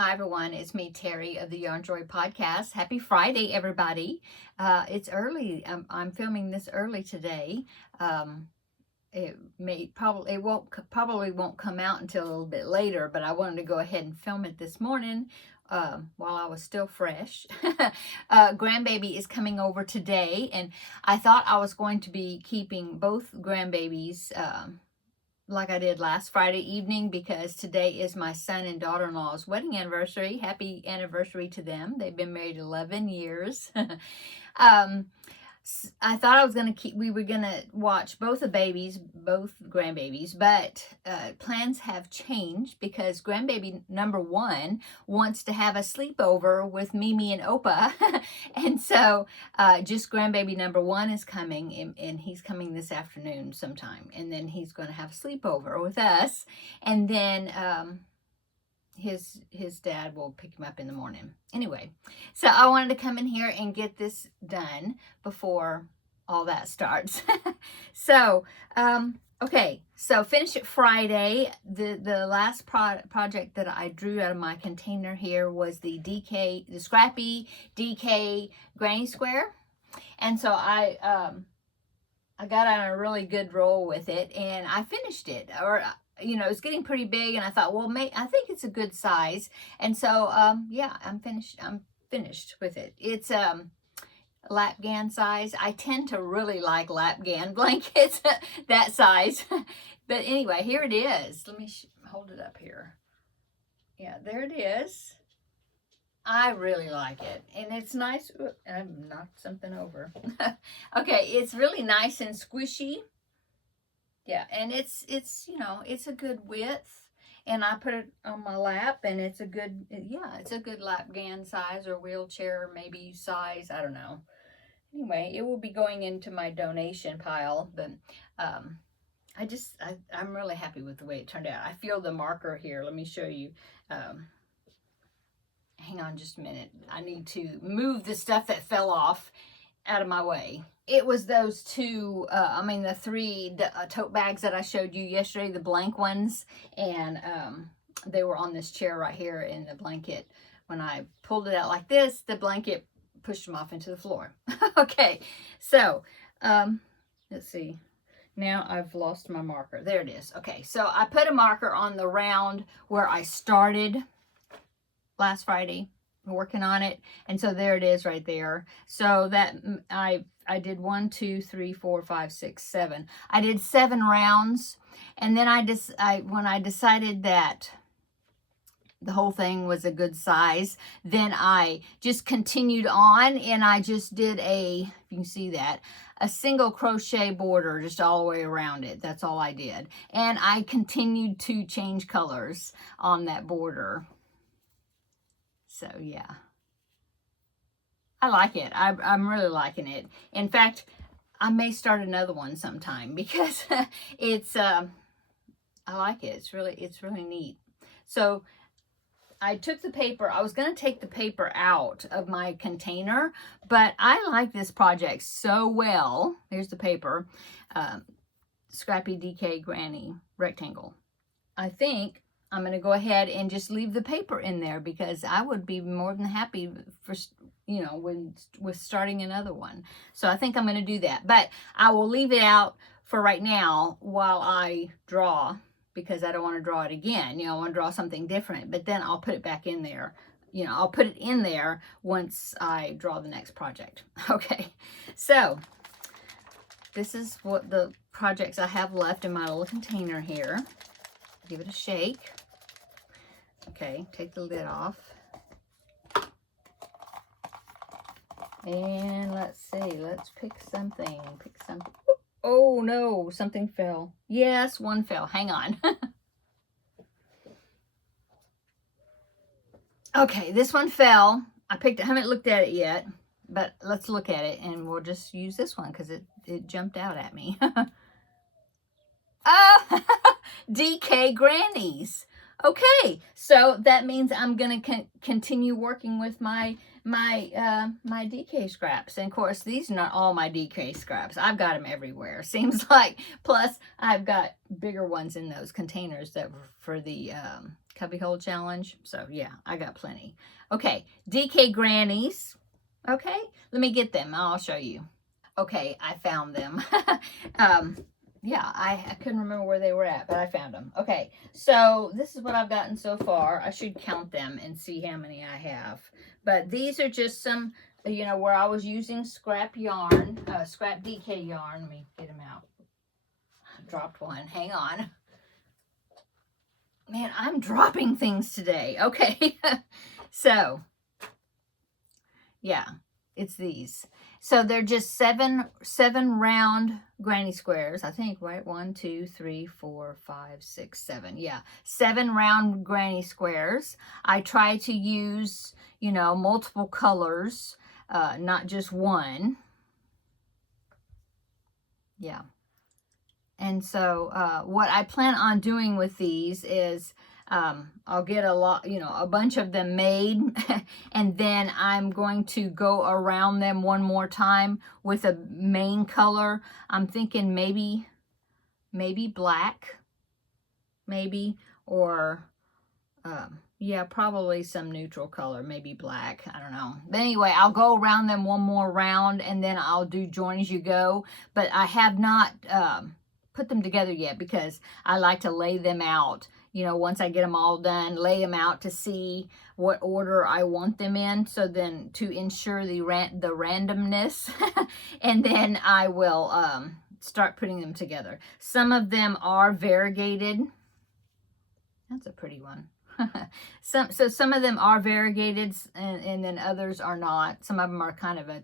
Hi everyone, it's me Terry of the Yarn Joy podcast. Happy Friday, everybody. It's early. I'm filming this early today. It probably won't come out until a little bit later, but I wanted to go ahead and film it this morning while I was still fresh. Grandbaby is coming over today, and I thought I was going to be keeping both grandbabies like I did last Friday evening, because today is my son and daughter-in-law's wedding anniversary. Happy anniversary to them. They've been married 11 years. I thought we were going to watch both grandbabies, but plans have changed because grandbaby number one wants to have a sleepover with Mimi and Opa. And so just grandbaby number one is coming, and he's coming this afternoon sometime. And then he's going to have a sleepover with us. And then his dad will pick him up in the morning. Anyway, so I wanted to come in here and get this done before all that starts. So, okay, so finish it Friday. The last project that I drew out of my container here was the Scrappy DK Granny Square. And so I got on a really good roll with it, and I finished it. It's getting pretty big, and I thought, well, I think it's a good size. And so, yeah, I'm finished with it. It's lapgan size. I tend to really like lapgan blankets that size. But anyway, here it is. Let me hold it up here. Yeah, there it is. I really like it, and it's nice. I knocked something over. Okay, it's really nice and squishy. Yeah, and it's a good width, and I put it on my lap, and it's a good lapgan size or wheelchair maybe size. I don't know. Anyway, it will be going into my donation pile, but I'm really happy with the way it turned out. I feel the marker here. Let me show you. Hang on just a minute. I need to move the stuff that fell off out of my way. It was those two, the three tote bags that I showed you yesterday, the blank ones, and they were on this chair right here in the blanket. When I pulled it out like this, the blanket pushed them off into the floor. Okay, so let's see. Now I've lost my marker. There it is. Okay, so I put a marker on the round where I started last Friday working on it, and so there it is right there. So that I did 1, 2, 3, 4, 5, 6, 7. I did 7 rounds, and then when I decided that the whole thing was a good size, then I just continued on, and I just did you can see that, a single crochet border just all the way around it. That's all I did, and I continued to change colors on that border. So yeah, I like it. I'm really liking it. In fact, I may start another one sometime because it's I like it. It's really neat. So I took the paper. I was going to take the paper out of my container, but I like this project so well. Here's the paper. Scrappy DK Granny Rectangle. I think I'm going to go ahead and just leave the paper in there, because I would be more than happy for, with starting another one. So I think I'm going to do that. But I will leave it out for right now while I draw, because I don't want to draw it again. I want to draw something different, but then I'll put it back in there. I'll put it in there once I draw the next project. Okay, so this is what the projects I have left in my little container here. Give it a shake. Okay, take the lid off. And let's see, let's pick something. Oh no, something fell. Yes, one fell. Hang on. Okay, this one fell. I haven't looked at it yet, but let's look at it, and we'll just use this one because it jumped out at me. Oh, DK Grannies. Okay, so that means I'm going to continue working with my DK scraps. And of course, these are not all my DK scraps. I've got them everywhere, seems like. Plus, I've got bigger ones in those containers that were for the cubbyhole challenge. So yeah, I got plenty. Okay, DK Grannies. Okay, let me get them. I'll show you. Okay, I found them. Yeah, I couldn't remember where they were at, but I found them. Okay, so this is what I've gotten so far. I should count them and see how many I have. But these are just some, you know, where I was using scrap yarn, scrap DK yarn. Let me get them out. I dropped one. Hang on. Man, I'm dropping things today. Okay, so, yeah, it's these. So they're just seven round granny squares, I think, right? 1, 2, 3, 4, 5, 6, 7. Yeah, 7 round granny squares. I try to use, you know, multiple colors, not just one. Yeah. And so what I plan on doing with these is I'll get a lot, you know, a bunch of them made, and then I'm going to go around them one more time with a main color. I'm thinking maybe black, maybe, or yeah, probably some neutral color, maybe black. I don't know. But anyway, I'll go around them one more round, and then I'll do join as you go. But I have not put them together yet because I like to lay them out. You know, once I get them all done, lay them out to see what order I want them in. So then to ensure the randomness, and then I will start putting them together. Some of them are variegated. That's a pretty one. So some of them are variegated, and then others are not. Some of them are kind of a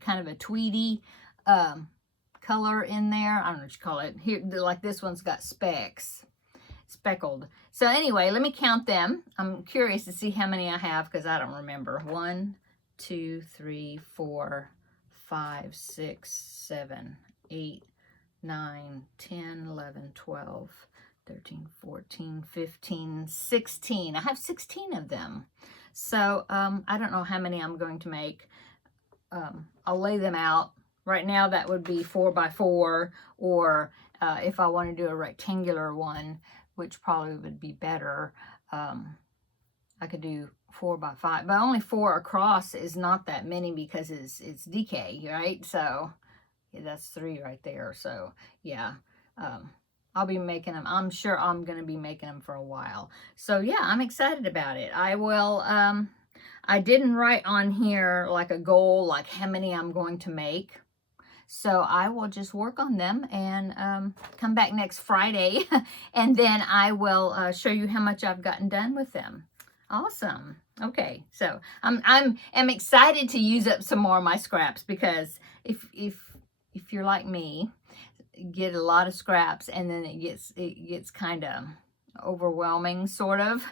kind of a tweedy color in there. I don't know what you call it. Here, like this one's got speckled. So anyway, let me count them. I'm curious to see how many I have because I don't remember. 1, 2, 3, 4, 5, 6, 7, 8, 9, 10, 11, 12, 13, 14, 15, 16. I have 16 of them. So I don't know how many I'm going to make. I'll lay them out. Right now that would be 4 by 4, or if I want to do a rectangular one, which probably would be better, I could do 4 by 5, but only 4 across is not that many because it's DK, right? So yeah, that's 3 right there. So yeah, I'll be making them. I'm sure I'm going to be making them for a while. So yeah, I'm excited about it. I will, I didn't write on here like a goal, like how many I'm going to make. So I will just work on them and come back next Friday, and then I will show you how much I've gotten done with them. Awesome. Okay, so I'm excited to use up some more of my scraps, because if you're like me, get a lot of scraps and then it gets kind of overwhelming, sort of,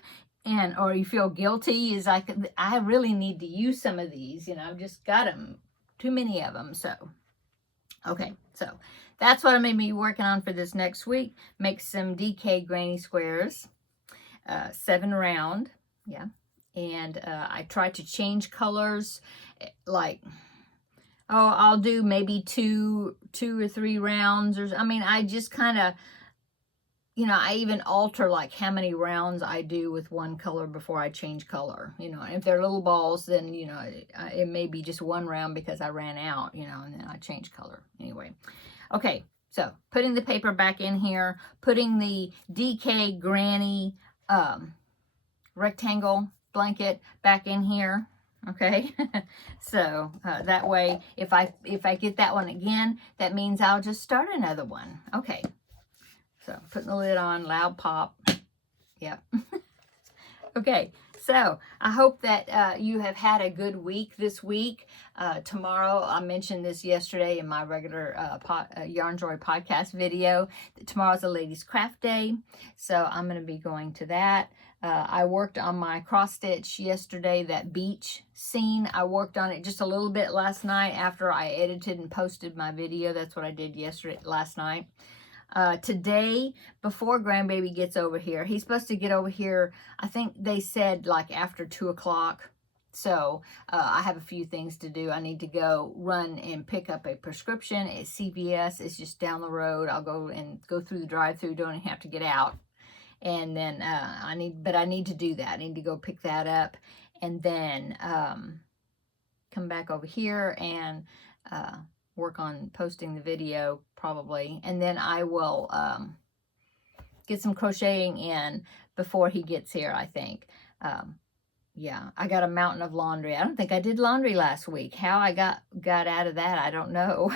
and or you feel guilty. Is like, I really need to use some of these. You know, I've just got them, too many of them. So. Okay, so that's what I'm going to be working on for this next week. Make some DK granny squares, 7 round, yeah. And I try to change colors, like, oh, I'll do maybe two or 3 rounds. Or I mean, I just kind of, you know, I even alter like how many rounds I do with one color before I change color. You know, if they're little balls, then, you know, it may be just 1 round because I ran out, you know, and then I change color. Anyway, okay, so putting the paper back in here, putting the DK Granny rectangle blanket back in here. Okay, so that way, if I get that one again, that means I'll just start another one. Okay. So putting the lid on, loud pop. Yep. Okay, so I hope that you have had a good week this week. Tomorrow, I mentioned this yesterday in my regular Yarn Joy podcast video, that tomorrow's a ladies craft day. So I'm going to be going to that. I worked on my cross stitch yesterday, that beach scene. I worked on it just a little bit last night after I edited and posted my video. That's what I did last night. Today, before grandbaby gets over here, he's supposed to get over here, I think they said like after 2 o'clock. So I have a few things to do. I need to go run and pick up a prescription at CVS. It's just down the road. I'll go through the drive-through, don't even have to get out. And then I need to do that. I need to go pick that up, and then come back over here and work on posting the video probably, and then I will get some crocheting in before he gets here, I think. Yeah, I got a mountain of laundry. I don't think I did laundry last week. How I got out of that, I don't know.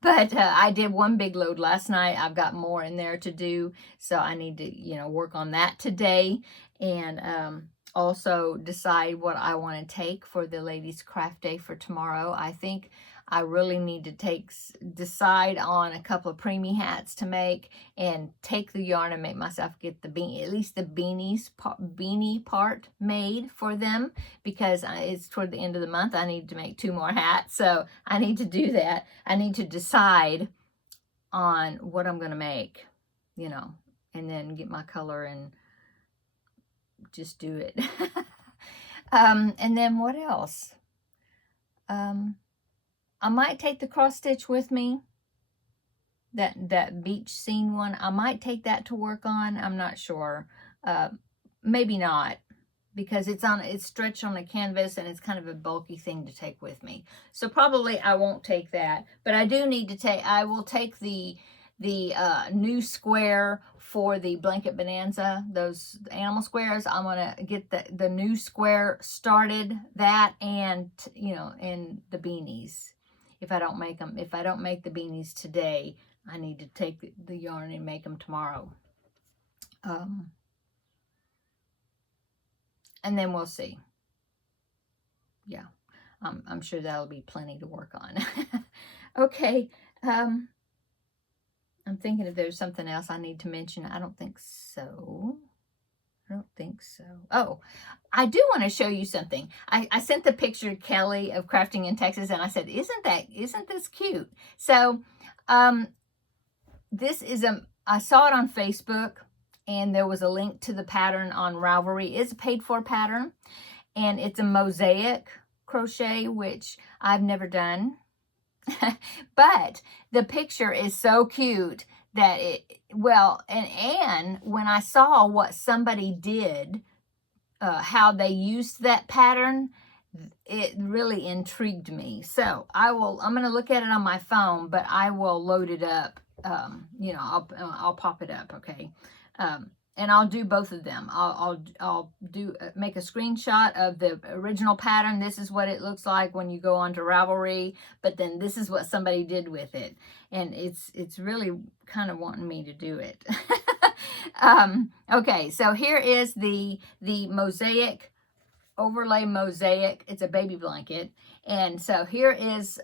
But I did one big load last night. I've got more in there to do, so I need to, work on that today, and also decide what I want to take for the ladies' craft day for tomorrow. I think I really need to decide on a couple of preemie hats to make, and take the yarn and make myself get at least the beanie part made for them, because it's toward the end of the month. I need to make 2 more hats, so I need to do that. I need to decide on what I'm going to make, and then get my color and just do it. And then what else? I might take the cross stitch with me, that beach scene one. I might take that to work on. I'm not sure. Maybe not, because it's stretched on the canvas, and it's kind of a bulky thing to take with me. So probably I won't take that, but I do need to I will take the new square for the blanket bonanza, those animal squares. I'm gonna get the new square started, that, and and the beanies. If I don't make the beanies today, I need to take the yarn and make them tomorrow. And then we'll see. Yeah, I'm sure that'll be plenty to work on. Okay. I'm thinking if there's something else I need to mention. I don't think so. Oh, I do want to show you something. I sent the picture to Kelly of Crafting in Texas, and I said, isn't this cute? So, I saw it on Facebook, and there was a link to the pattern on Ravelry. It's a paid-for pattern, and it's a mosaic crochet, which I've never done. But the picture is so cute that and when I saw what somebody did, how they used that pattern, it really intrigued me. So I'm going to look at it on my phone, but I will load it up. I'll pop it up. Okay. And I'll do both of them. I'll make a screenshot of the original pattern. This is what it looks like when you go onto Ravelry, but then this is what somebody did with it, and it's really kind of wanting me to do it. Okay, so here is the mosaic overlay mosaic. It's a baby blanket, and so here is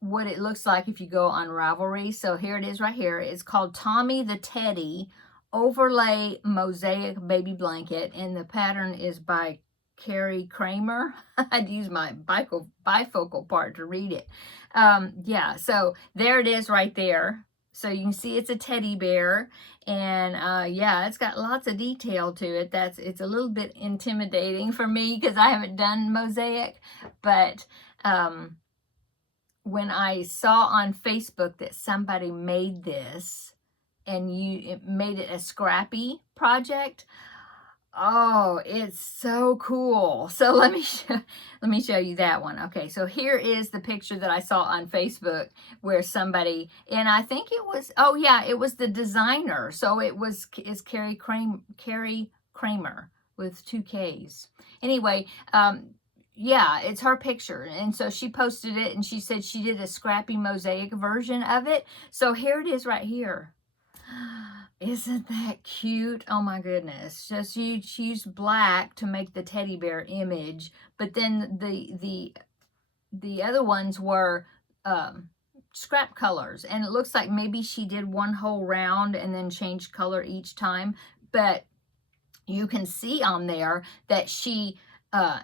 what it looks like if you go on Ravelry. So here it is right here. It's called Tommy the Teddy Overlay Mosaic Baby Blanket, and the pattern is by Carrie Kramer. I'd use my bifocal part to read it. Yeah, so there it is right there. So you can see it's a teddy bear, and yeah, it's got lots of detail to it. It's a little bit intimidating for me because I haven't done mosaic, but when I saw on Facebook that somebody made this, and it made it a scrappy project. Oh, it's so cool. So let me show you that one. Okay, so here is the picture that I saw on Facebook where somebody, and I think it was, oh yeah, it was the designer. So is Carrie Kramer with 2 K's. Anyway, yeah, it's her picture. And so she posted it, and she said she did a scrappy mosaic version of it. So here it is right here. Isn't that cute? Oh my goodness. Just you choose black to make the teddy bear image, but then the other ones were scrap colors, and it looks like maybe she did one whole round and then changed color each time. But you can see on there that she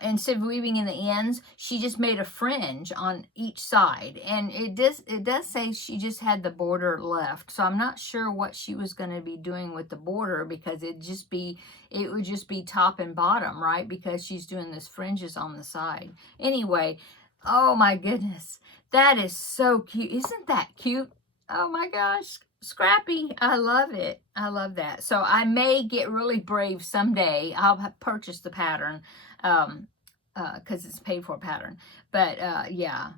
instead of weaving in the ends, she just made a fringe on each side, and it does say she just had the border left. So I'm not sure what she was going to be doing with the border, because it would just be top and bottom, right? Because she's doing this fringes on the side. Anyway, oh my goodness, that is so cute. Isn't that cute? Oh my gosh. scrappy. I love it. I love that. So I may get really brave someday. I'll purchase the pattern, because it's a paid for pattern. But yeah,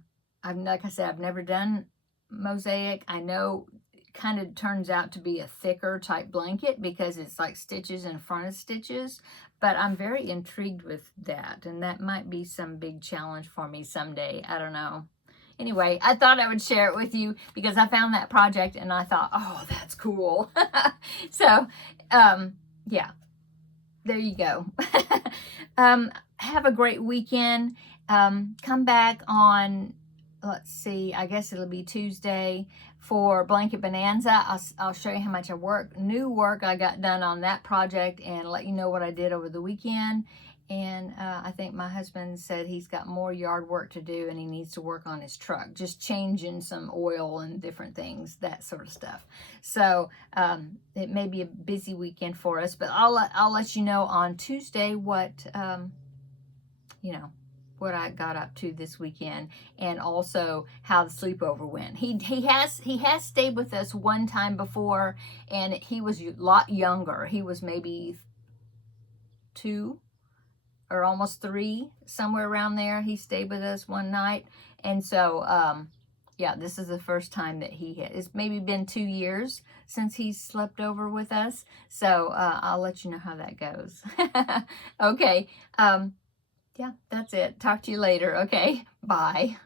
like I said, I've never done Mosaic. I know it kind of turns out to be a thicker type blanket because it's like stitches in front of stitches. But I'm very intrigued with that, and that might be some big challenge for me someday. I don't know. Anyway, I thought I would share it with you because I found that project and I thought, oh, that's cool. So, yeah, there you go. Have a great weekend. Come back on, let's see, I guess it'll be Tuesday for Blanket Bonanza. I'll show you how much new work I got done on that project and let you know what I did over the weekend. And I think my husband said he's got more yard work to do and he needs to work on his truck, just changing some oil and different things, that sort of stuff. So it may be a busy weekend for us, but I'll let you know on Tuesday what what I got up to this weekend, and also how the sleepover went. He has stayed with us one time before, and he was a lot younger. He was maybe 2 or almost 3, somewhere around there. He stayed with us one night. And so, yeah, this is the first time that it's maybe been 2 years since he's slept over with us. So, I'll let you know how that goes. Okay. Yeah, that's it. Talk to you later. Okay. Bye.